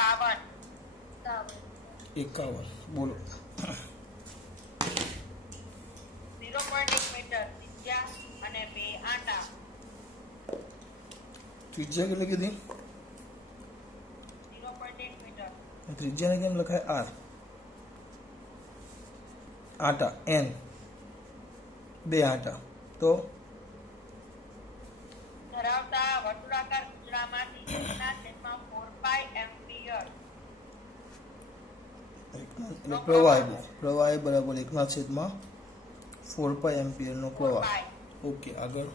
51 બોલો 0.1 મીટર ત્રિજ્યા અને 2 આંટા. ત્રિજ્યા કેટલી કીધી? 0.1 મીટર. ત્રિજ્યાને કેમ લખાય આર? આટા એન 2 આટા તો ધરાવતા વર્તુળાકાર પૂતળામાંથી 1/4 એમ્પિયર. એટલે પ્રવાહ આવ્યો. પ્રવાહ એ બરાબર 1/4 એમ્પિયરનો પ્રવાહ. ઓકે, આગળ.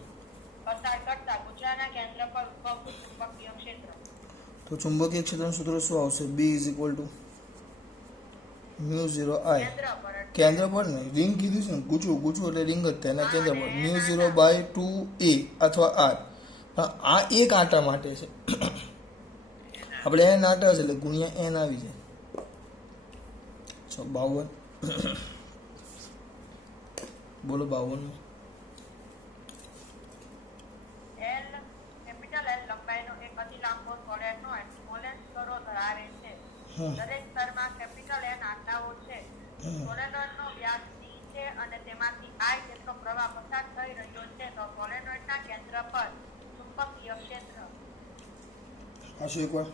પસાર કરતા પૂતળાના કેન્દ્ર પર ઉદ્ભવતું ચુંબકીય ક્ષેત્ર. તો ચુંબકીય ક્ષેત્રનું સૂત્ર શું આવશે? B = μ0I. કેન્દ્ર પર ને રિંગ કીધું છે ને, ગૂંચવું એટલે રિંગ જ થાય એના કેન્દ્ર પર μ0/2a અથવા r. પણ આ એક આંટા માટે છે. આપણે n આંટા છે એટલે ગુણ્યા n આવી જાય. 52 બોલો 52. કેપિટલ L લંબાઈનો એક અતિ લાંબો સોલેનોઇડ સ્મોલેસ્ટ સ્તરો ધરાવે છે. દરેક સ્તરમાં કેપિટલ N આંટાઓ છે. સોલેનોઇડનો વ્યાસ d છે અને તેમાંથી I જેટલો પ્રવાહ પસાર થઈ રહ્યો છે. તો સોલેનોઇડના કેન્દ્ર પર ચુંબકીય ક્ષેત્ર. પાછું એકવાર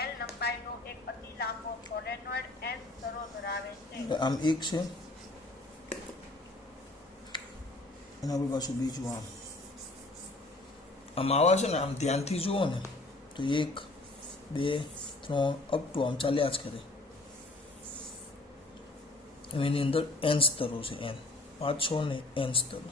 L લંબાઈનો એક અતિ લાંબો સોલેનોઇડ n સ્તરો ધરાવે છે. આમ એક છે એના પર પાછું બીજું આમ આવા છે ને, આમ ધ્યાનથી જુઓ ને તો 1 2 3 અપ ટુ આમ ચાલ્યા જ કરે. એની અંદર n સ્તરો છે, n 5 6 ને n સ્તરો.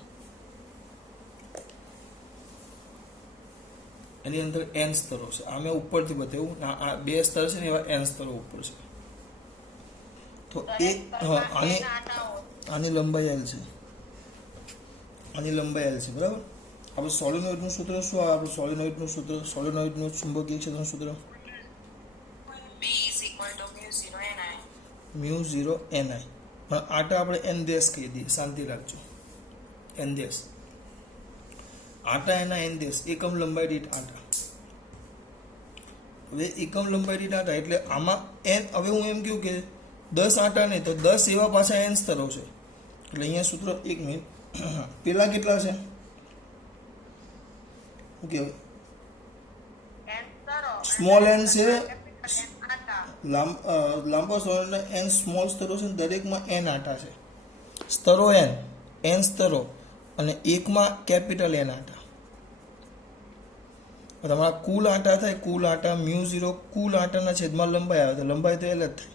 એની અંદર n સ્તરો છે. આમે ઉપરથી બતાવ્યું, આ 2 સ્તર છે ને એવા n સ્તરો ઉપર છે. તો આની લંબાઈ L છે, આની લંબાઈ L છે, બરાબર. આપણે સોલેનોઇડનું સૂત્ર શું આવે? આપણે સોલેનોઇડનું સૂત્ર, સોલેનોઇડનું ચુંબકીય ક્ષેત્રનું સૂત્ર B = μ0 ni. પણ આટા આપણે n દેશ કહી દઈએ, શાંતિ રાખજો. n દેશ આટા એના n દેશ, એકમ લંબાઈ દીઠ આટા. હવે એકમ લંબાઈ દીઠ આટા એટલે આમાં n. હવે હું એમ કહ્યું કે 10 આટા નહીં તો 10 એવા પાછા n સ્તરો છે. એટલે અહીંયા સૂત્ર 1 મિનિટ. પેલા કેટલા છે? ઓકે, સ્મોલ n છે, લાંબા સોલેનોઇડના n સ્મોલ સ્તરો છે, દરેકમાં n આટા છે. સ્તરો n સ્તરો અને એકમાં કેપિટલ N આટા. તમારા કુલ આટા થાય, કુલ આટા μ0 કુલ આટાના છેદમાં લંબાઈ આવે તો લંબાઈ તો L જ થાય.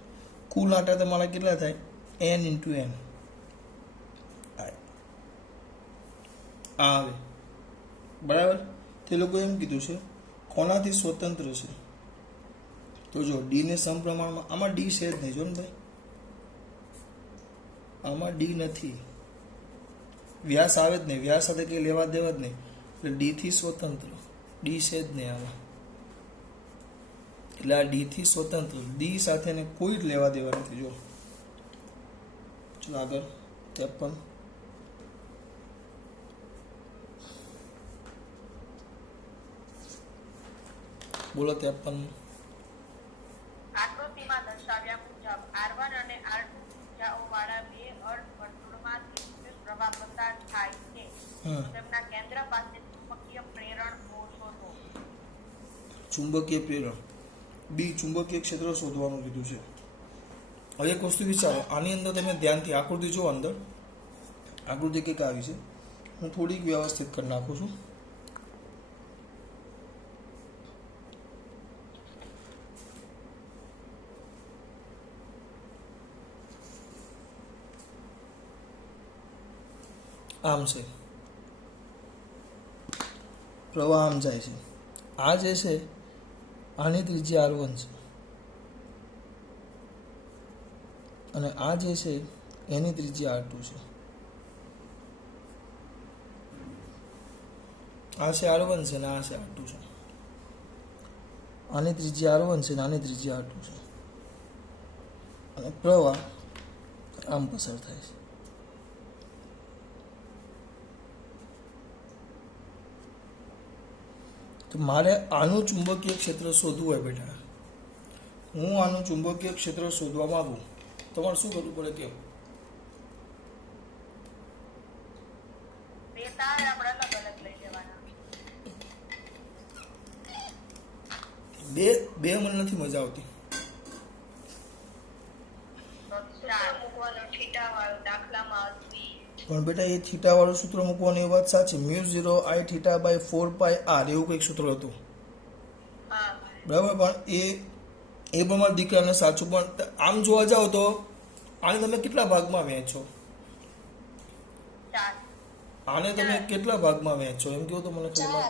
કુલ આટા તમારા કેટલા થાય? n × n આવે, બરાબર. તે લોકો એમ કીધું છે કોનાથી સ્વતંત્ર છે? તો જો d ને સમપ્રમાણમાં, આમાં d છે જ નહીં. જો ને ભાઈ, આમાં d નથી, વ્યાસ આવે જ નહીં, વ્યાસ સાથે કંઈ લેવા દેવા જ નહીં. એટલે d થી સ્વતંત્ર, d છે જ નહીં આમાં. એટલે આ d થી સ્વતંત્ર, d સાથે ને કોઈ જ લેવા દેવા નથી. જો ચલો આગળ 53 બોલો 53. આકૃતિમાં દર્શાવ્યા મુજબ R1 અને R2 ત્રિજ્યાઓવાળા બે અર્ધવર્તુળમાંથી વિદ્યુત પ્રવાહ પસાર થાય છે. તેમના કેન્દ્ર પાસે ચુંબકીય પ્રેરણ શોધો. ચુંબકીય પ્રેરણ B ચુંબકીય ક્ષેત્ર શોધવાનું કીધું છે. હવે એક વસ્તુ વિચારો, આની અંદર તમે ધ્યાનથી આકૃતિ જુઓ. અંદર આકૃતિ કંઈક આવી છે, હું થોડીક વ્યવસ્થિત કરી નાખું છું. આમ છે, પ્રવાહ આમ જાય છે. આ જે છે આની ત્રિજ્યા R1 છે અને આ જે છે એની ત્રિજ્યા R2 છે. આ છે R1 છે ને આ છે R2 છે. આની ત્રિજ્યા R1 છે ને આની ત્રિજ્યા R2 છે અને પ્રવાહ આમ પસાર થાય છે. તો મારે આનું ચુંબકીય ક્ષેત્ર શોધવું હોય બેટા, હું આનું ચુંબકીય ક્ષેત્ર શોધવા માંગુ, તમારે શું કરવું પડે કેમ? બે તાર આપણે અલગ અલગ લઈ લેવાના. બે મને નથી મજા આવતી. તો ચાર મૂકવાનો થીટા વાળો દાખલામાં હતી. પણ બેટા એ થીટા વાળું સૂત્ર મૂકવાની એ વાત સાચી, μ0 I થીટા બાય 4πr એવું કંઈક સૂત્ર હતું, હા બરાબર. પણ એ પણ મારા દીકરાને સાચું. પણ આમ જોવા જાઓ તો આને તમે કેટલા ભાગમાં વહેંચો? ચાર. આને તમે કેટલા ભાગમાં વહેંચો એમ કહો તો મને ખબર.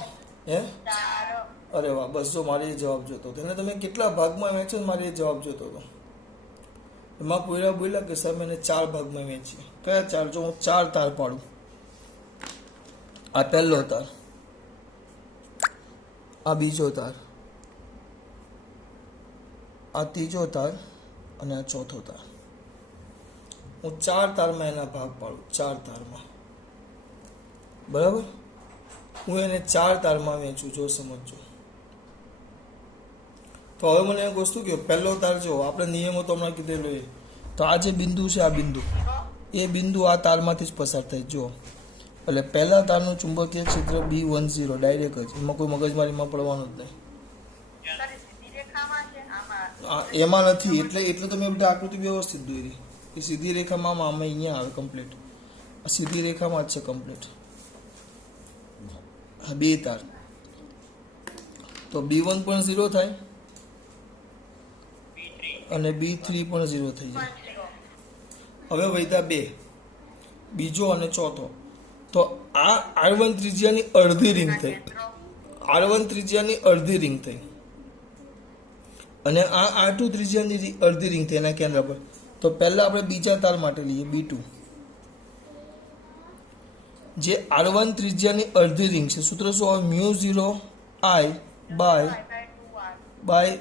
હે? ચાર. અરે વાહ, બસ જો મારે એ જવાબ જોતો હતો. એને તમે કેટલા ભાગમાં વહેંચો ને મારે એ જવાબ જોતો હતો. એમાં પૂરા બોલ્યા કે સર મેં 4 ભાગમાં વહેંચી. કયા 4? જો હું 4 તાર પાડું, આ પહેલો તાર, આ બીજો તાર, આ ત્રીજો તાર અને આ ચોથો તાર. હું 4 તારમાં એના ભાગ પાડું, 4 તારમાં, બરાબર. હું એને 4 તારમાં વહેંચું, જો સમજો. તો હવે મને એક વસ્તુ કહો, પહેલો તાર જો આપણે નિયમો તો હમણાં કીધેલો એ, તો આ જે બિંદુ છે, આ બિંદુ, એ બિંદુ આ તારમાંથી જ પસાર થાય. જો એટલે પહેલા તારનું ચુંબકીય ક્ષેત્ર B10 ડાયરેક્ટ જ, એમાં કોઈ મગજમારીમાં પડવાનું જ નહીં. સર, સીધી રેખામાં છે આમાં. એમાં નથી, એટલે તો મેં બધા આકૃતિ વ્યવસ્થિત દોરી. એ સીધી રેખામાં આમાં અહીંયા આવે કમ્પ્લીટ, આ સીધી રેખામાં જ છે કમ્પ્લીટ. આ 2 તાર, તો B1 પણ 0 થાય અને B3 પણ 0 થઈ જાય. હવે વધ્યા 2, બીજો અને ચોથો. તો આ R1 ત્રિજ્યાની અડધી રિંગ થઈ, R1 ત્રિજ્યાની અડધી રિંગ થઈ, અને આ R2 ત્રિજ્યાની અડધી રિંગ થઈ એના કેન્દ્ર પર. તો પહેલા આપણે બીજા તાર માટે લઈએ B2, જે R1 ત્રિજ્યાની અડધી રિંગ છે. સૂત્ર શું આવે? μ0 I બાય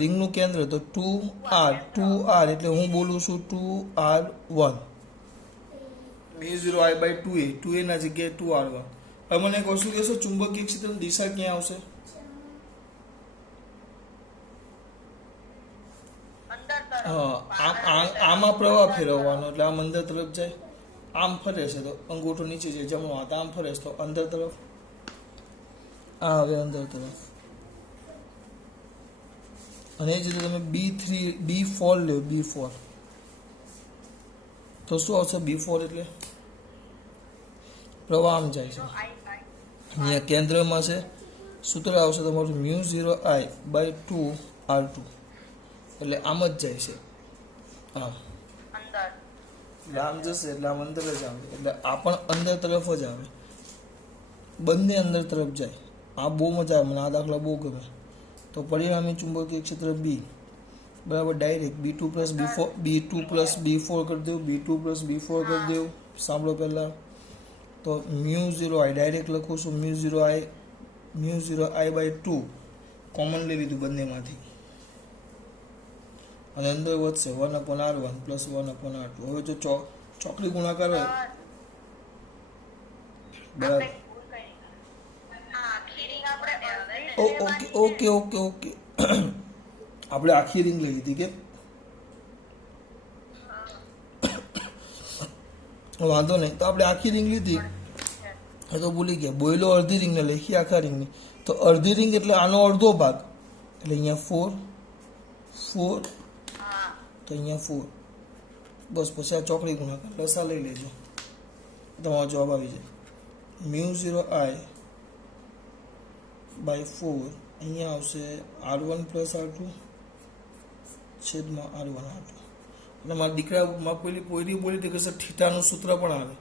રિંગનું કેન્દ્ર તો 2R એટલે હું બોલું છું 2R1. μ0 I બાય 2A ના જગ્યાએ 2R1. હવે મને એક વસ્તુ કહેશો, ચુંબકીય ક્ષેત્રની દિશા ક્યાં આવશે? આમાં પ્રવાહ ફેરવવાનો, એટલે આમ અંદર તરફ જાય, આમ ફરે છે તો અંગૂઠો નીચે જાય, જમણો હાથ આમ ફરે છે તો અંદર તરફ, આ હવે અંદર તરફ. અને એ જ રીતે તમે B4 લો, B4 તો શું આવશે? B4 એટલે પ્રવાહ આમ જાય છે, અહીંયા કેન્દ્રમાં છે. સૂત્ર આવશે તમારું μ0 I બાય 2R2, એટલે આમ જ જાય છે, આમ એટલે આમ જશે, એટલે આમ અંદર જ આવે, એટલે આ પણ અંદર તરફ જ આવે, બંને અંદર તરફ જાય. આ બહુ મજા આવે, મને આ દાખલા બહુ ગમે. તો પરિણામી ચુંબકીય ક્ષેત્ર B બરાબર ડાયરેક્ટ B2 પ્લસ B4 કરી દેવું, B2 પ્લસ B4 કરી દેવું. સાંભળો પહેલાં તો μ0 I ડાયરેક્ટ લખું છું, μ0 I બાય 2 કોમન લઈ લીધું બંનેમાંથી, અને અંદર વધશે 1/R1 પ્લસ 1/R2. હવે જો ચોકડી ગુણાકાર હોય બરાબર. ઓકે આપણે આખી રિંગ લઈ લીધી કે વાંધો નહીં. તો આપણે આખી રિંગ લીધી, તો ભૂલી ગયા, બોયલો અડધી રિંગને લખી આખા રિંગની. તો અડધી રિંગ એટલે આનો અડધો ભાગ, એટલે અહીંયા 4 તો અહીંયા 4. બસ પછી આ ચોકડી ગુણાકાર લસા લઈ લેજો, તમારો જવાબ આવી જાય. μ0 I બાય 4 અહીંયા આવશે R1 પ્લસ R2 છેદમાં R1 R2. એટલે મારા દીકરા પોયરી બોલી હતી કે સર થીટાનું સૂત્ર પણ આવે,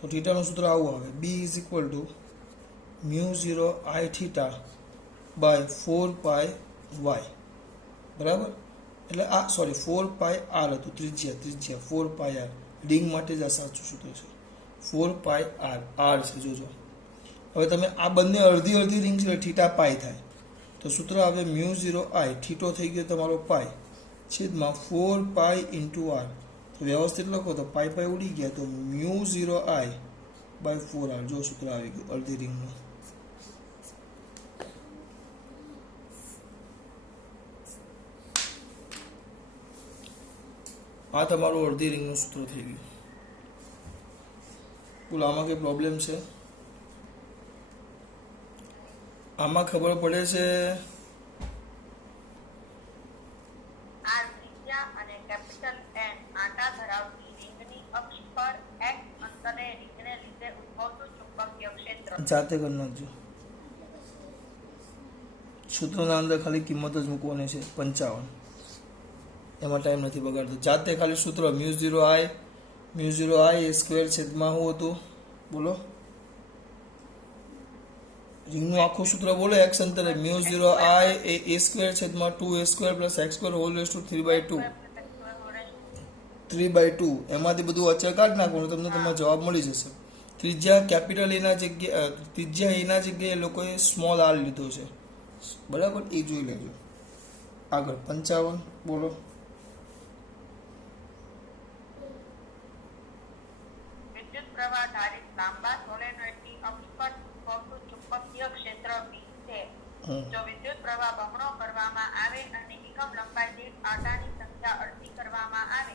તો થીટાનું સૂત્ર આવું આવે, B is equal to μ0 I theta by 4πy, બરાબર. એટલે આ 4πr હતું, ત્રિજ્યા 4πr, રિંગ માટે જ આ સાચું સૂત્ર છે, 4πr છે. જોજો હવે તમે આ બંને અડધી રિંગ છે, થીટા પાઈ થાય, તો સૂત્ર આવે μ0 I થીટો થઈ ગયો તમારો પાઈ છેદમાં 4π ઇન્ટુ R. તો વ્યવસ્થિત લખો તો પાઈ ઉડી ગયા, તો μ0 I બાય 4R. જો સૂત્ર આવી ગયું અડધી રિંગનું. આ તમારું અડધી રિંગનું સૂત્ર થઈ ગયું. બોલો આમાં કઈ પ્રોબ્લેમ છે? આમાં ખબર પડે છે આર ત્રિજ્યા અને કેપિટલ એન આંટા ધરાવતી રિંગની અક્ષ પર x અંતરે રિંગને લીધે ઉદ્ભવતું ચુંબકીય ક્ષેત્ર. જાતે કરી નાખજો. સૂત્રના અંદર ખાલી કિંમત જ મૂકવાની છે 55. એમાં ટાઈમ નથી બગાડતો. જાતે ખાલી સૂત્ર મ્યુ0 i એ સ્ક્વેર છેદમાં શું હતું બોલો? રિંગનું આખું સૂત્ર બોલો. x અંતરે મ્યુ0 i એ a સ્ક્વેર છેદમાં 2a² plus x square whole raise to 3/2. 3/2 એમાંથી બધું અચળ કાઢી નાખવાનું, તમને તમારો જવાબ મળી જશે. ત્રિજ્યા કેપિટલ એના જગ્યાએ લોકોએ સ્મોલ આર લીધો છે, બરાબર? એ જોઈ લેજો. આગળ 55 બોલો. વિદ્યુત પ્રવાહ ધારિત લાંબા સોલેનોઇડની અક્ષ પર ઉદ્ભવતું ચુંબકીય ક્ષેત્ર B છે. જો વિદ્યુત પ્રવાહ બમણો કરવામાં આવે અને એકમ લંબાઈ દીઠ આંટાની સંખ્યા અડધી કરવામાં આવે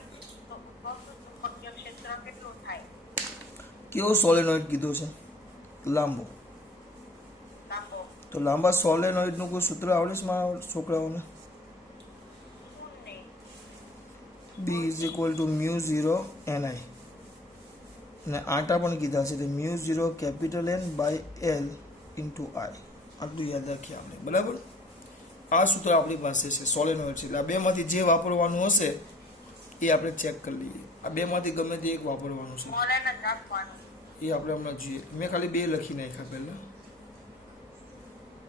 તો ઉદ્ભવતું ચુંબકીય ક્ષેત્ર કેટલું થાય? કેવો સોલેનોઇડ કીધો છે? લાંબો. તો લાંબા સોલેનોઇડનું કોઈ સૂત્ર આવડે છે મારા છોકરાઓને? B = મ્યુ0 ni. અને આંટા પણ કીધા છે, mu capital N by L into I. આટલું યાદ રાખીએ આપણે, બરાબર? આ સૂત્ર આપણી પાસે છે સોલેનોઇડ છે. એટલે આ બેમાંથી જે વાપરવાનું હશે એ આપણે ચેક કરી લઈએ. આ બેમાંથી ગમે તે એક વાપરવાનું છે, એ આપણે હમણાં જોઈએ. મેં ખાલી 2 લખી નાખ્યા પહેલા.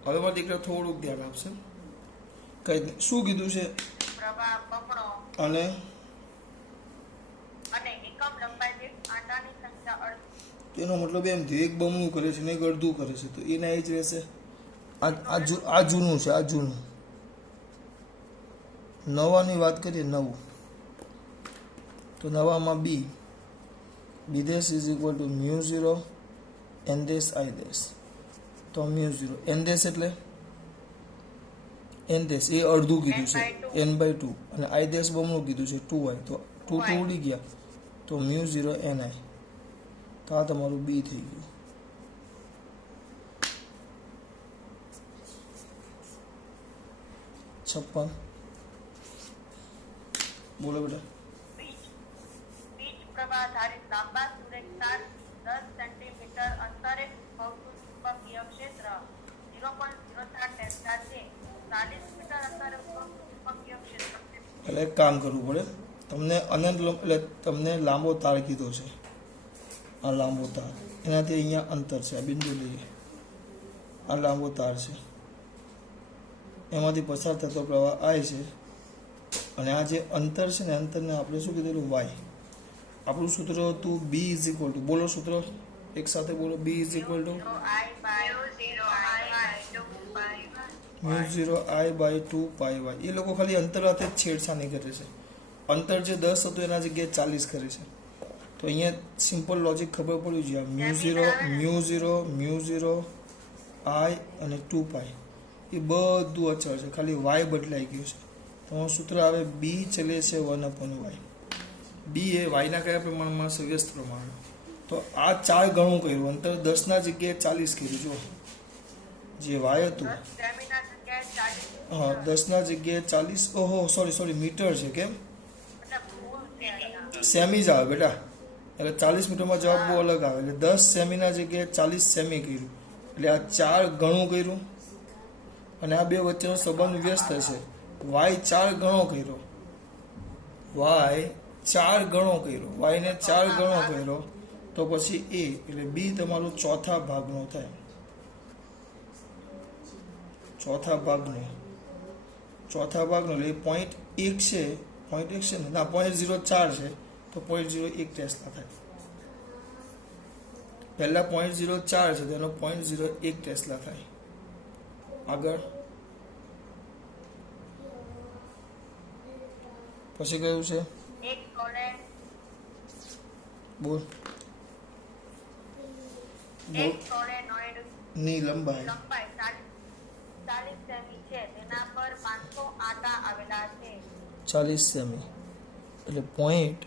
હવે મારા દીકરા થોડુંક ધ્યાન આપશે. કઈ શું કીધું છે? પ્રવાહ બમણો અને એકમ લંબાઈ દીઠ આંટાની સંખ્યા અડધી. તેનો મતલબ એમ થયો એક બમણું કરે છે ને એક અડધું કરે છે, તો એના એ જ રહેશે. આ જૂનું છે, આ જૂનું. નવાની વાત કરીએ, નવું તો નવામાં b = મ્યુ0 n i. તો મ્યુ0 n એટલે n એ અડધું કીધું છે n/2 અને i બમણું કીધું છે 2i. તો 2 ઉડી ગયા તો મ્યુ0 ni. તો આ તમારું b થઈ ગયું. છપ્પન બોલો બેટા. બીજ પ્રવાહ ધારિત લાંબા સુરેખ તાર 10 સેન્ટીમીટર અંતરે ઉદ્ભવતું ચુંબકીય ક્ષેત્ર 0.07 ટેસ્લા છે. 40 મીટર અંતરે ઉદ્ભવતું ચુંબકીય ક્ષેત્ર. એટલે એક કામ કરવું પડે. તમને એટલે તમને લાંબો તાર કીધો છે, આ લાંબો તાર, એનાથી અહીંયા અંતર છે, આ બિંદુ લઈએ. આ લાંબો તાર છે, એમાંથી પસાર થતો પ્રવાહ I છે, અને આ જે અંતર છે ને અંતરને આપણે શું કીધેલું? y. આપણું સૂત્ર હતું b = બોલો સૂત્ર એક સાથે બોલો. b = મ્યુ0 i/2πy. એ લોકો ખાલી અંતર સાથે જ છેડછાની કરે છે. અંતર જે 10 હતું એના જગ્યાએ 40 કરે છે. તો અહીંયા સિમ્પલ લોજિક ખબર પડવી જોઈએ. મ્યુ0 i અને 2π એ બધું અચળ છે, ખાલી y બદલાઈ ગયું છે. તો સૂત્ર આવે b ચલે છે 1/y. b એ y ના કયા પ્રમાણમાં છે? વ્યસ્ત પ્રમાણ. તો આ 4 ગણું કર્યું, અંતર 10 ના જગ્યાએ 40 કર્યું. જો જે y હતું, હા 10 ના જગ્યાએ 40. ઓહો સોરી મીટર છે. કેમ? સેમી જ આવે બેટા. એટલે 40 મીટરમાં જવાબ બહુ અલગ આવે. એટલે 10 સેમીના જગ્યાએ 40 સેમી કર્યું. એટલે આ 4 ગણું કર્યું, અને આ બે વચ્ચેનો સંબંધ વ્યસ્ત છે. y 4 ગણો કર્યો, y ને 4 ગણો કર્યો, તો પછી a એટલે b તમારું ચોથા ભાગનો થાય. ચોથા ભાગનો એટલે 0.1 છે, 0.1 છે ને, ના 0.04 છે, તો 0.01 ટેસ્લા થાય. પહેલા 0.04 છે, તેનો 0.01 ટેસ્લા થાય. આગળ પછી કયું છે? બોલ. ની લંબાઈ 40 સેમી છે, તેના પર 500 આંટા આવેલા છે. 40 સેમી એટલે પોઈન્ટ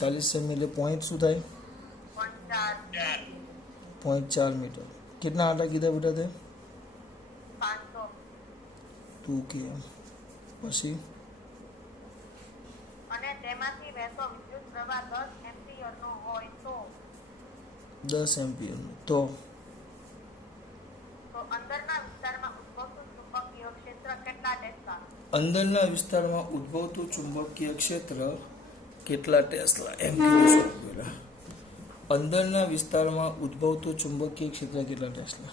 40 સેમી એટલે પોઈન્ટ શું થાય? 0.4 મીટર. કેટલા આટા કીધા બેટા તે? 500. 2 km. પછી અને તેમાંથી વહેતો વિદ્યુત પ્રવાહ 10 એમ્પિયરનો હોય તો 10 એમ્પિયરનો તો અંદરના વિસ્તારમાં ઉદ્ભવતું ચુંબકીય ક્ષેત્ર કેટલા ટેસ્લા? અંદરના વિસ્તારમાં ઉદ્ભવતું ચુંબકીય ક્ષેત્ર કેટલા ટેસ્લા એમ કીધું છે પેલા. અંદરના વિસ્તારમાં ઉદ્ભવતું ચુંબકીય ક્ષેત્ર કેટલા ટેસ્લા?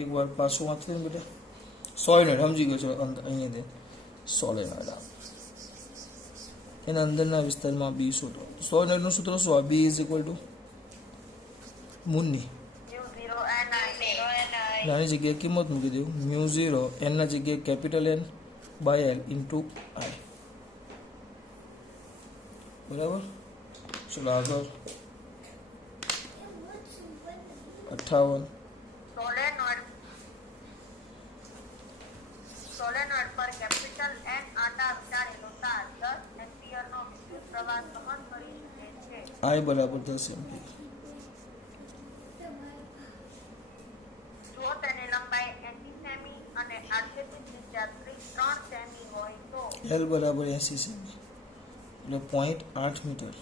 એકવાર પાછું વાંચી ને બેટા. સોલેનોઇડ સમજી ગયો છો અહીંયા દે સોલેનોઇડ એના અંદરના વિસ્તારમાં બી શોધો. સોલેનોઇડનું સૂત્ર શું? આ બી ઇઝ ઇક્વલ ટુ મૂનની નાની જગ્યાએ કિંમત મૂકી દઉં μ0 એનના જગ્યાએ capital N by L into I. બરાબર. ચલો આગળ 58. સોલેનોઇડ પર કેપિટલ N આટા વીંટાળેલો તાર 10 એમ્પિયરનો વિદ્યુત પ્રવાહ સહન કરી શકે છે. I બરાબર 10 એમ્પિયર. જો તેની લંબાઈ 80 સેમી અને આડછેદની ત્રિજ્યા 3 સેમી હોય તો L બરાબર 80 સેમી એટલે 0.8 મીટર.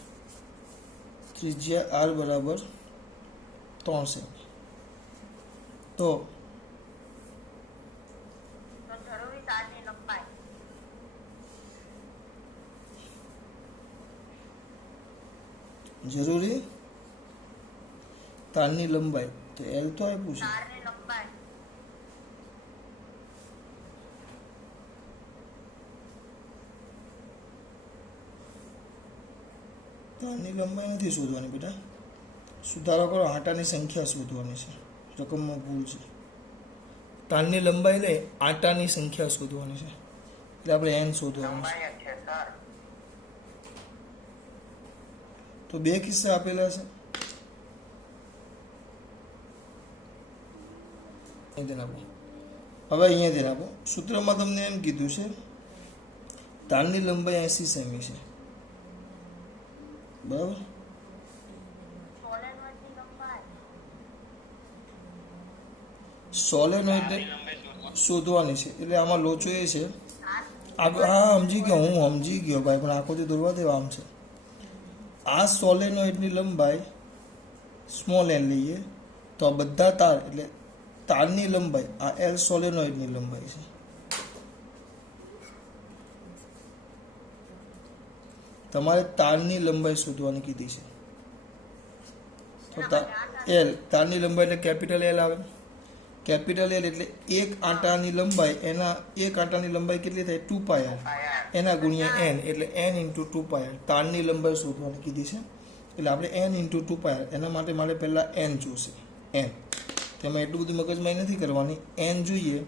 ત્રિજ્યા R બરાબર 3 સેમી. તો જરૂરી તારની લંબાઈ જરૂરી તારની લંબાઈ તો L તો આપ્યું છે. તારની લંબાઈ તારની લંબાઈ નથી શોધવાની બેટા. સુધારો કરો, આટાની સંખ્યા શોધવાની છે. રકમમાં ભૂલ છે. તારની લંબાઈ નહીં, આટાની સંખ્યા શોધવાની છે. એટલે આપણે n શોધવાનું છે. તો બે કિસ્સા આપેલા છે. હવે અહીંયા ધ્યાન આપો. સૂત્રમાં તમને એમ કીધું છે તારની લંબાઈ 80 સેમી છે. બરાબર. સોલેનોઇડ શોધવાની છે એટલે આમાં લોચો એ છે. હા સમજી ગયો, હું સમજી ગયો ભાઈ, પણ આંખોથી દોરવા દેવા આમ છે. આ સોલેનોઇડની લંબાઈ સ્મોલ n લઈએ તો આ બધા તાર એટલે તારની લંબાઈ આ L સોલેનોઇડની લંબાઈ છે. તમારે તારની લંબાઈ શોધવાની કીધી છે. તો L તારની લંબાઈ એટલે કેપિટલ L આવે. કેપિટલ L એટલે એક આંટાની લંબાઈ, એના એક આંટાની લંબાઈ કેટલી થાય? 2πr એના ગુણ્યા n એટલે n ઇન્ટુ 2πr. તારની લંબાઈ શોધવાની કીધી છે એટલે આપણે n ઇન્ટુ 2πr. એના માટે મારે પહેલાં n જોશે. n તેમાં એટલું બધું મગજમારી નથી કરવાની. n જોઈએ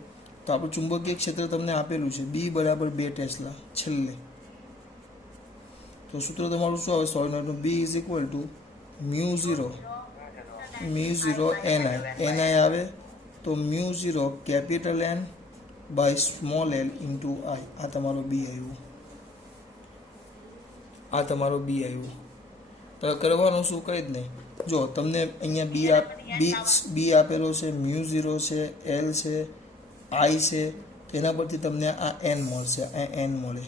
તો આપણું ચુંબકીય ક્ષેત્ર તમને આપેલું છે B બરાબર 2 ટેસ્લા છેલ્લે. તો સૂત્ર તમારું શું આવે સોલેનોઇડનું? B is equal to μ0 ni આવે તો μ0 capital N by small l into I. આ તમારો B આવ્યું. આ તમારો B આવ્યું. તો કરવાનું શું કંઈ જ નહીં. જો તમને અહીંયા B આપેલો છે, μ0 છે, L છે, I છે, તેના પરથી તમને આ n મળશે. આ n મળે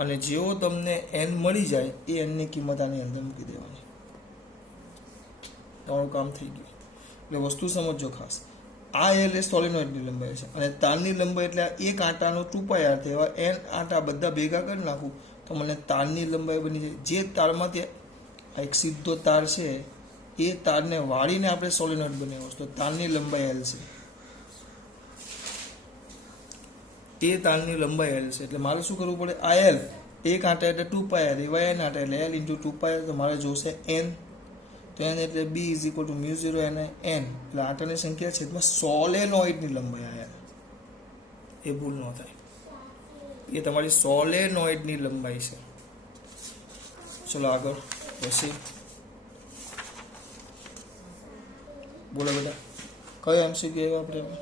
અને જેવો તમને n મળી જાય એ nની કિંમત આની અંદર મૂકી દેવાની. તમારું કામ થઈ ગયું. એટલે વસ્તુ સમજો ખાસ. આ L એ સોલેનોઇડની લંબાઈ છે અને તારની લંબાઈ એટલે એક આંટાનો 2πr થવા n આંટા બધા ભેગા કરી નાખું તો મને તારની લંબાઈ બની જાય. જે તારમાંથી એક સીધો તાર છે એ તારને વાળીને આપણે સોલેનોઇડ બનાવ્યો છે તો તારની લંબાઈ L છે. એ તારની લંબાઈ L છે એટલે મારે શું કરવું પડે? આ L એક આંટા એટલે 2πr એવા n આંટા એટલે L ઇન્ટુ 2πr. તો મારે જોશે n. તો n એટલે B is equal to μ0 n એટલે આંટાની સંખ્યા છે એમાં સોલેનોઇડની લંબાઈ આયા. એ ભૂલ ન થાય. એ તમારી સોલેનોઇડની લંબાઈ છે. ચલો આગળ પછી બોલો બેટા કયો MCQ આવ્યો આપણે?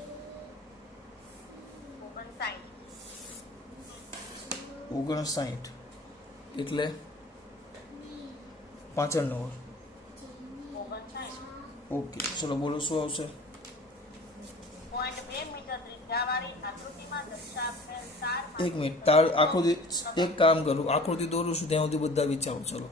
59 એટલે 5 નંબર. 59. ઓકે, ચલો બોલો શું આવશે? 0.2 મીટર ત્રિજ્યાવાળી આકૃતિમાં દર્શાવેલ તાર એક મિનિટ, તાર આકૃતિ, એક કામ કરું, આકૃતિ દોરું છું ત્યાં સુધી બધા વિચારો. ચલો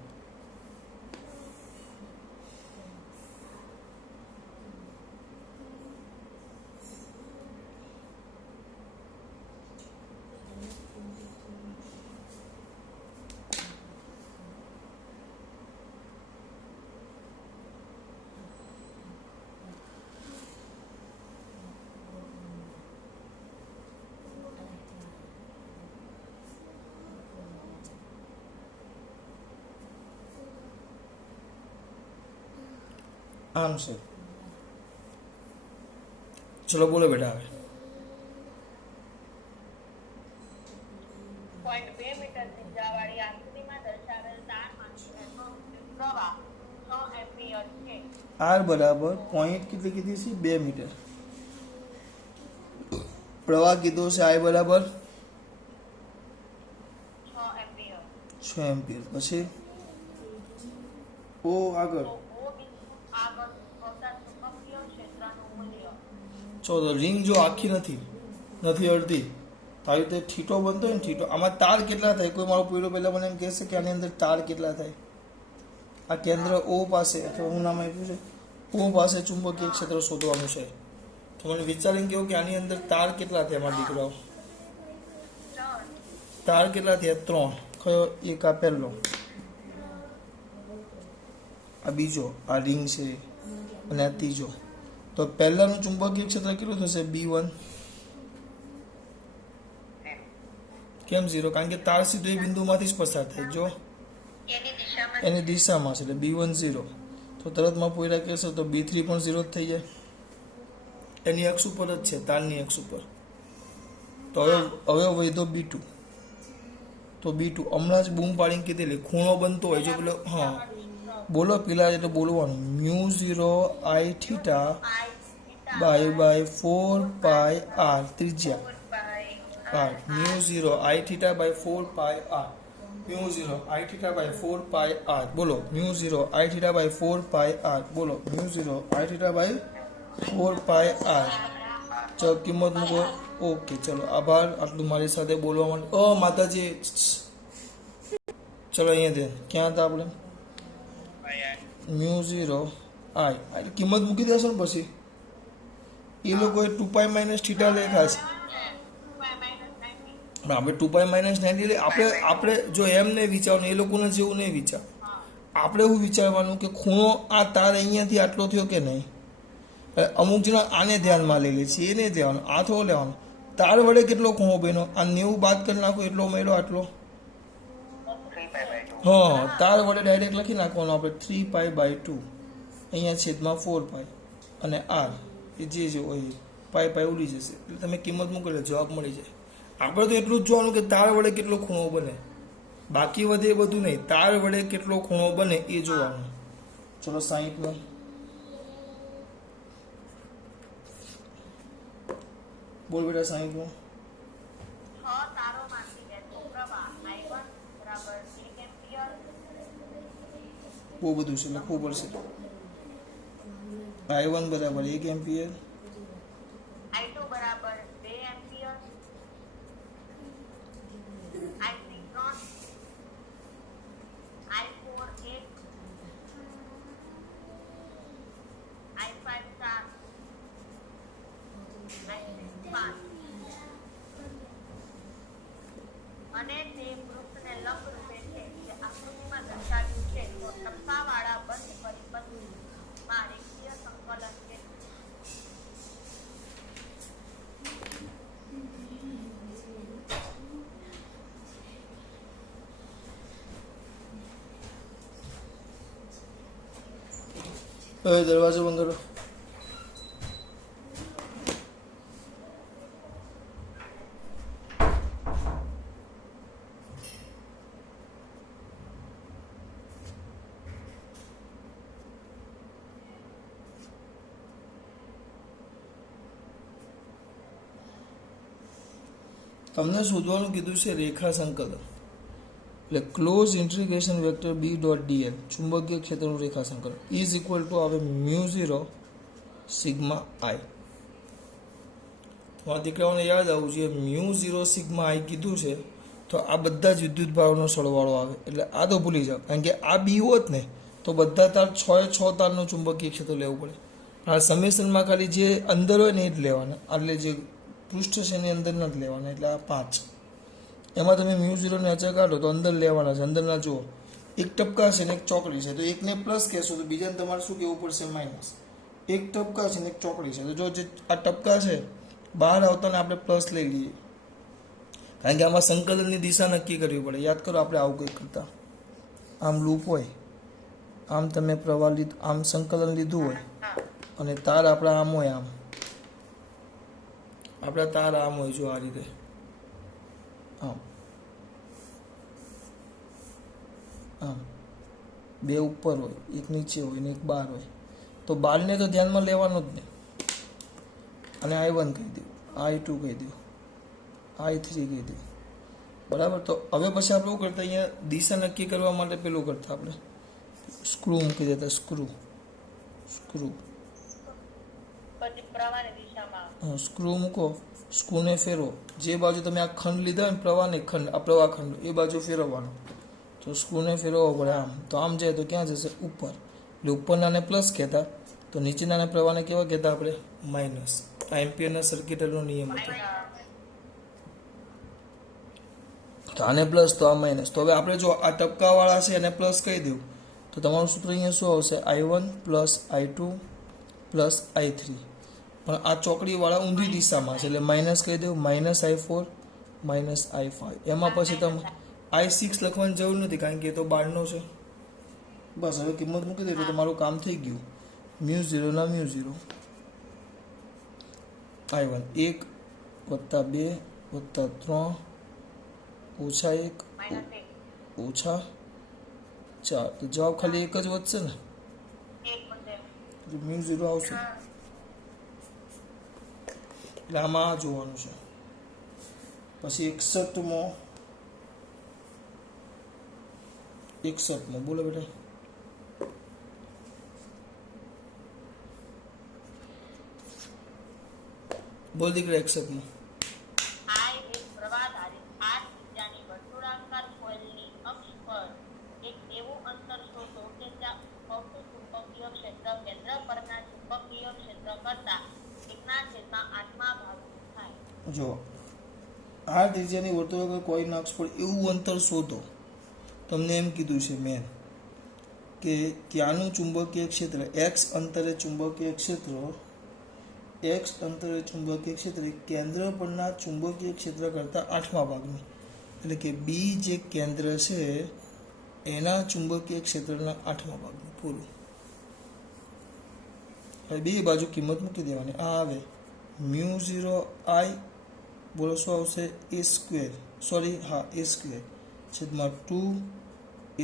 આમ છે. ચલો બોલો બેટા હવે. 0.2 મીટર ત્રિજ્યાવાળી આકૃતિમાં દર્શાવેલ તારમાંથી વહેતો વિદ્યુત પ્રવાહ 6 એમ્પિયર છે. આર બરાબર પોઈન્ટ કેટલી કીધી છે? 2 મીટર. પ્રવાહ કીધો છે આઈ બરાબર 6 એમ્પિયર. 6 એમ્પિયર. પછી ઓ આગળ તો O બિંદુ આગળ ઉદ્ભવતા ચુંબકીય ક્ષેત્રનું મૂલ્ય. ચો તો રિંગ જો આખી નથી અડધી, તો આવી રીતે થીટો બનતો હોય ને, થીટો, આમાં તાર કેટલા થાય? કોઈ મારો પૂરો પહેલા મને એમ કહેશે કે આની અંદર તાર કેટલા થાય? આ કેન્દ્ર ઓ પાસે, અથવા હું નામ આપ્યું છે ઓ પાસે ચુંબકીય ક્ષેત્ર શોધવાનું છે. તો મને વિચારીને કહો કે આની અંદર તાર કેટલા થયા મારા દીકરાઓ? તાર કેટલા થયા? 3. કયો? એક આ પહેલો, આ બીજો, આ રિંગ છે, અને આ ત્રીજો. તો પહેલાનું ચુંબકીય ક્ષેત્ર કેટલું થશે? B1. કેમ 0? કારણ કે તાર સીધો એ બિંદુમાંથી જ પસાર થાય. જો એની દિશામાં છે એટલે B1 0. તો તરતમાં પોયરા કહેશો તો B3 પણ 0 જ થઈ જાય. એની અક્ષ ઉપર જ છે, તારની અક્ષ ઉપર. તો હવે વધ્યો B2. તો B2 હમણાં જ બૂમ પાડીને કીધેલી, ખૂણો બનતો હોય જો પેલો, હા બોલો પેલા એટલે બોલવાનું, μ0 I theta by 4 pi r ત્રિજ્યા r, μ0 I theta by 4 pi r, μ0 I theta by 4 pi r. બોલો μ0 I theta by 4 pi r. બોલો μ0 I theta by 4 pi r. ચલો કિંમત મૂકો. ઓકે, ચલો આભાર આટલું મારી સાથે બોલવા માટે. માતાજી, ચલો અહીંયા દે, ક્યાં હતા આપણે? μ0 I કિંમત મૂકી દેશો ને પછી એ લોકોએ 2π - થીટા લેખા છે. આપણે 2π - 90 આપણે જો એમ નહીં વિચારવાનું, એ લોકોને જેવું નહીં વિચાર. આપણે એવું વિચારવાનું કે ખૂણો આ તાર અહીંયાથી આટલો થયો કે નહીં. અમુક જણા આને ધ્યાનમાં લઈ લે છે, એ નહીં દેવાનું, આ થોડો લેવાનો. તાર વડે કેટલો ખૂણો બન્યો? આ 90 બાદ કરી નાખો એટલો મળ્યો આટલો. હા, તાર વડે ડાયરેક્ટ લખી નાખવાનું આપણે 3π/2. અહીંયા છેદમાં 4π અને r એ જે હોય પાય ઉડી જશે. એટલે તમે કિંમત મૂકો એટલે જવાબ મળી જાય. આપણે તો એટલું જ જોવાનું કે તાર વડે કેટલો ખૂણો બને, બાકી વધે એ બધું નહીં. તાર વડે કેટલો ખૂણો બને એ જોવાનું. ચલો 60 બોલ બેટા. 60 તારોમાંથી વહેતો પ્રવાહ I1 બરાબર 1 એમ્પિયર. બહુ બધું છે, લખવું પડશે. I1 બરાબર 1 એમ્પિયર, I2 બરાબર 2 ampere, I3 3, I4 1, I5 4, I6 5. અને તે વૃત્તને લંબ રૂપે છે જે આકૃતિમાં દર્શાવ્યું છે. તો ટપ્પાવાળા બંધ પરિપથમાં રેખીય સંકલન છે. હવે દરવાજો બંધ કરો. તમને શોધવાનું કીધું છે રેખા સંકલન. એટલે close integration vector B dot DL ચુંબકીય ક્ષેત્રનું રેખાસંકલન ઇઝ ઇક્વલ ટુ આવે મ્યુ 0 સિગ્મા આઈ. તમારા દીકરાઓને યાદ આવવું જોઈએ, મ્યુ 0 સિગ્મા આઈ કીધું છે તો આ બધા જ વિદ્યુત ભારોનો સરવાળો આવે, એટલે આ તો ભૂલી જાઓ, કારણ કે આ બી હોત ને તો બધા તાર 6 તારનું ચુંબકીય ક્ષેત્ર લેવું પડે. આ સમેશનમાં ખાલી જે અંદર હોય ને એ જ લેવાના, એટલે જે પૃષ્ઠ છે એની અંદર નથી લેવાના, એટલે આ 5. એમાં તમે મ્યુ 0 ને અચળ કાઢો તો અંદર લેવાના છે, અંદરના જુઓ એક ટપકા છે ને એક ચોકડી છે, તો એકને પ્લસ કહેશો તો બીજાને તમારે શું કહેવું પડશે? માઇનસ. એક ટપકા છે ને એક ચોકડી છે, તો જો જે આ ટપકા છે બહાર આવતાને આપણે પ્લસ લઈ લઈએ, કારણ કે આમાં સંકલનની દિશા નક્કી કરવી પડે. યાદ કરો આપણે આવું કંઈક કરતા, આમ લૂપ હોય, આમ તમે પ્રવાહ લીધું, આમ સંકલન લીધું હોય અને તાર આપણા આમ હોય, આમ આપણા તાર આમ હોય, જો આ રીતે આમ આમ બે ઉપર હોય, એક નીચે હોય ને એક બહાર હોય, તો બારને તો ધ્યાનમાં લેવાનો જ નહીં. અને I1 કહી દઉં, I2 કહી દઉં, I3 કહી દઉં, બરાબર. તો હવે પછી આપણે શું કરતા, અહીંયા દિશા નક્કી કરવા માટે પેલું કરતા આપણે સ્ક્રૂ મૂકી દેતા, સ્ક્રૂ પછી પ્રવાહની દિશામાં સ્ક્રૂ મૂકો, સ્ક્રૂને ફેરવો, જે બાજુ તમે આ ખંડ લીધા હોય ને પ્રવાહને ખંડ, આ પ્રવાહ ખંડ એ બાજુ ફેરવવાનો, તો સ્ક્રૂને ફેરવવો પડે આમ, તો આમ જાય તો ક્યાં જશે? ઉપર. એટલે ઉપરનાને પ્લસ કહેતા, તો નીચેનાને પ્રવાહને કેવા કહેતા આપણે? માઇનસ. આ એમ્પિયરના સર્કિટરનો નિયમ હતો. તો આને પ્લસ તો આ માઇનસ. તો હવે આપણે જો આ ટપકાવાળા છે એને પ્લસ કહી દઉં તો તમારું સૂત્ર અહીંયા શું આવશે? I1 plus I2 plus I3. પણ આ ચોકડીવાળા ઊંધી દિશામાં છે એટલે માઇનસ કહી દઉં, માઇનસ I4 માઇનસ I5. એમાં પછી તમે I6 લખવાની જરૂર નથી, કારણ કે એ તો બારનો છે. બસ હવે કિંમત મૂકી દે એટલે તમારું કામ થઈ ગયું. મ્યુ 0 ના મ્યુ 0 I1 1 વત્તા 2 વત્તા 3 ઓછા 1 ઓછા 4, તો જવાબ ખાલી એક જ વધશે ને, મ્યુ 0 આવશે. એટલે આમાં આ જોવાનું છે. પછી 61 બોલો બેટા. બોલ દીકરા. 61 I એક પ્રવાહધારી 8 ત્રિજ્યાની વર્તુળાકાર કોઇલની અક્ષ પર એક એવું અંતર શોધો કે જ્યાં અવતું ચુંબકીય ક્ષેત્ર કેન્દ્ર પરના ચુંબકીય ક્ષેત્ર કરતા 1/8 ભાગનું થાય. જો આ ત્રિજ્યાની વર્તુળાકાર કોઇલના અક્ષ પર એવું અંતર શોધો, તમને એમ કીધું છે મેન કે ત્યાંનું ચુંબકીય ક્ષેત્ર x અંતરે ચુંબકીય ક્ષેત્ર કેન્દ્ર પરના ચુંબકીય ક્ષેત્ર કરતાં 8મા ભાગનું, એટલે કે બી જે કેન્દ્ર છે એના ચુંબકીય ક્ષેત્રના 8મા ભાગનું પૂરું. હવે બે બાજુ કિંમત મૂકી દેવાની. આ આવે મ્યુ 0 I, બોલો શું આવશે? A² છેદમાં 2 A²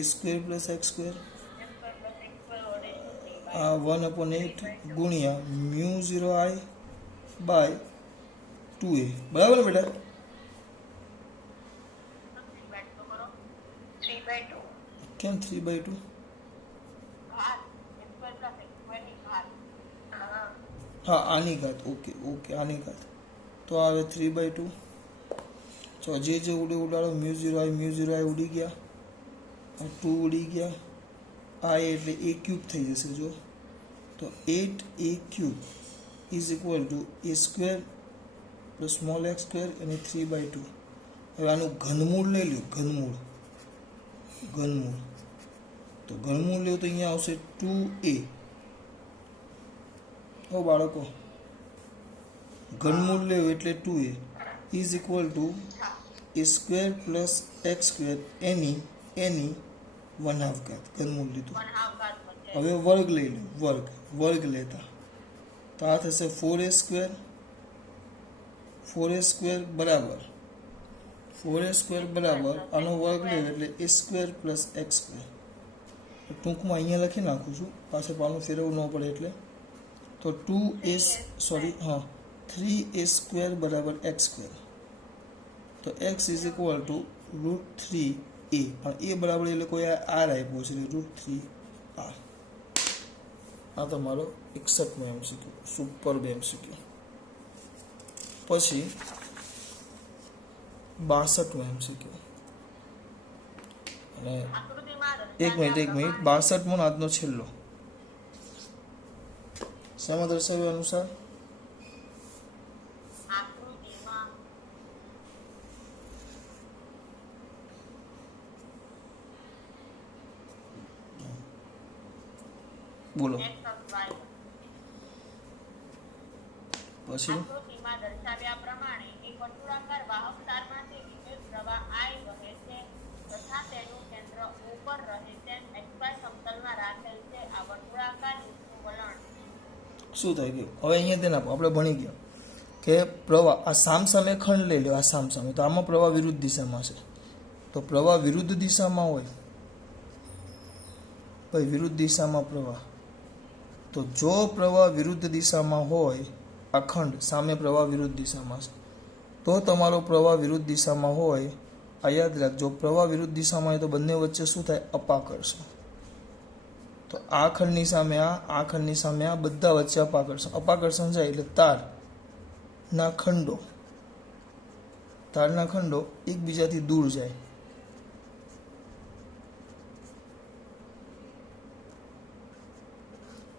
પ્લસ X², આ 1/8 ગુણ્યા મ્યુ 0 I બાય 2A. બરાબર ને બેટા? 3/2 કેમ 3/2? હા, આની ઘાત. ઓકે આની ઘાત. તો આવે 3/2. તો જે ઉડાડો મ્યુ 0 I ઉડી ગયા, આ 2 ઉડી ગયા, આ એટલે A³ થઈ જશે. જો તો 8A³ is equal two A² plus small x² અને 3/2. હવે આનું ઘનમૂળ લઈ લો. ઘનમૂળ તો ઘનમૂળ લો તો અહીંયા આવશે 2A. હો બાળકો, ઘનમૂળ લેવું એટલે 2A is equal two A² plus x² એની 1/2 ઘાત. ઘનમૂળ લીધું. હવે વર્ગ લઈ લો. વર્ગ લેતા તો આ થશે 4A² બરાબર આનો વર્ગ લેવો એટલે A² પ્લસ x². ટૂંકમાં અહીંયા લખી નાખું છું, પાછળ પાનું ફેરવવું ન પડે એટલે. તો 3A² બરાબર x². તો x ઇઝ ઇક્વલ ટુ √3 એ, પણ એ બરાબર એ લોકોએ આર આપ્યો છે √3 આર. આ તમારો 61મો MCQ, સુપર MCQ. પછી 62મો MCQ. અને આકૃતિમાં એક મિનિટ દર્શાવ્યા 62મો આજનો છેલ્લો. શેમાં દર્શાવ્યા અનુસાર? આકૃતિમાં બોલો. X, Y. પછી આકૃતિમાં દર્શાવ્યા પ્રમાણે એક વર્તુળાકાર વાહક તારમાંથી વિદ્યુત પ્રવાહ I વહે છે તથા તેનું કેન્દ્ર ઉપર રહે તેમ XY સમતલમાં રાખેલ છે. આ વર્તુળાકાર ડિસ્કનું વલણ શું થઈ ગયું? હવે અહીંયા તેને આપણે ભણી ગયા કે પ્રવાહ આ સામસામે ખંડ લઈ લો, આ સામસામે, તો આમાં પ્રવાહ વિરુદ્ધ દિશામાં છે. તો પ્રવાહ વિરુદ્ધ દિશામાં હોય ભાઈ, વિરુદ્ધ દિશામાં પ્રવાહ, તો જો પ્રવાહ વિરુદ્ધ દિશામાં હોય, આ ખંડ સામે પ્રવાહ વિરુદ્ધ દિશામાં છે, તો તમારો પ્રવાહ વિરુદ્ધ દિશામાં હોય, આ યાદ રાખજો, પ્રવાહ વિરુદ્ધ દિશામાં હોય તો બંને વચ્ચે શું થાય? અપાકર્ષણ. તો આ ખંડની સામે આ ખંડની સામે આ, બધા વચ્ચે અપાકર્ષણ. અપાકર્ષણ જાય એટલે તારના ખંડો એકબીજાથી દૂર જાય.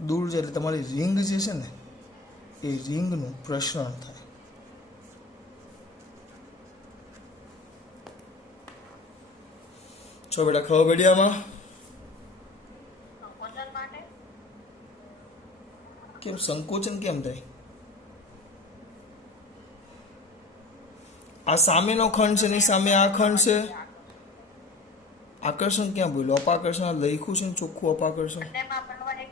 દૂર જાય એટલે તમારી રિંગ જે છે ને, એ રિંગનું પ્રસરણ થાય. છો બેટા, ખબર પડી આમાં? સંકોચન માટે કેમ સંકોચન કેમ થાય? આ સામેનો ખંડ છે ને સામે આ ખંડ છે. આકર્ષણ ક્યાં બોલ્યો? અપાકર્ષણ લખ્યું છે ને ચોખ્ખું અપાકર્ષણ. બંનેમાં પ્રવાહ એક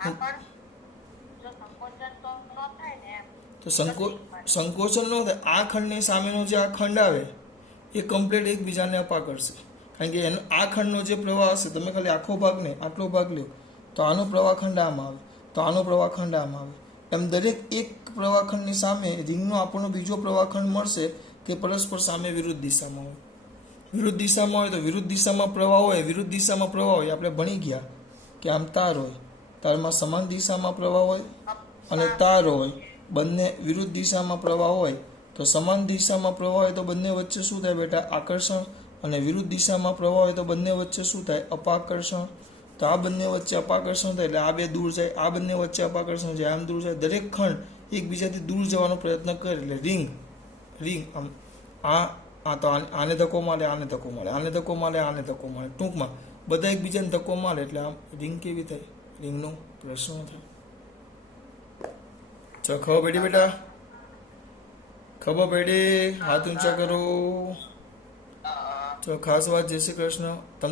આ પણ જો સંકોચન તો ન થાય ને એમ. તો સંકોચન ન થાય. આ ખંડની સામેનો જે આ ખંડ આવે એ કમ્પ્લીટ એકબીજાને અપાકર્ષે. કારણ કે એનો આ ખંડનો જે પ્રવાહ હશે, તમે ખાલી આખો ભાગ નહીં, આટલો ભાગ લ્યો, તો આનો પ્રવાહ ખંડ આમાં આવે, તો આનો પ્રવાહ ખંડ આમાં આવે. એમ દરેક એક પ્રવાહખંડની સામે રિંગનો આપણો બીજો પ્રવાહખંડ મળશે તે પરસ્પર સામે વિરુદ્ધ દિશામાં હોય. વિરુદ્ધ દિશામાં હોય તો વિરુદ્ધ દિશામાં પ્રવાહ હોય, વિરુદ્ધ દિશામાં પ્રવાહ હોય. આપણે ભણી ગયા કે આમ તાર હોય, તારમાં સમાન દિશામાં પ્રવાહ હોય અને તાર હોય, બંને વિરુદ્ધ દિશામાં પ્રવાહ હોય. તો સમાન દિશામાં પ્રવાહ હોય તો બંને વચ્ચે શું થાય બેટા? આકર્ષણ. અને વિરુદ્ધ દિશામાં પ્રવાહ હોય તો બંને વચ્ચે શું થાય? અપાકર્ષણ. તો આ બંને વચ્ચે અપાકર્ષણ થાય એટલે આ બે દૂર જાય, આ બંને વચ્ચે અપાકર્ષણ જાય, આમ દૂર જાય. દરેક ખંડ એકબીજાથી દૂર જવાનો પ્રયત્ન કરે એટલે રિંગ આમ આ તો આને ધક્કો મારે, આને ધક્કો મારે, આને ધક્કો મારે, આને ધક્કો મારે. ટૂંકમાં બધા એકબીજાને ધક્કો મારે એટલે આમ રિંગ કેવી થાય? રિંગનો પ્રશ્ન થાય. ચલો, ખબર પડી બેટા? ખબર પડી? હાથ ઊંચા કરો. ચલો, ખાસ વાત, જય શ્રી કૃષ્ણ.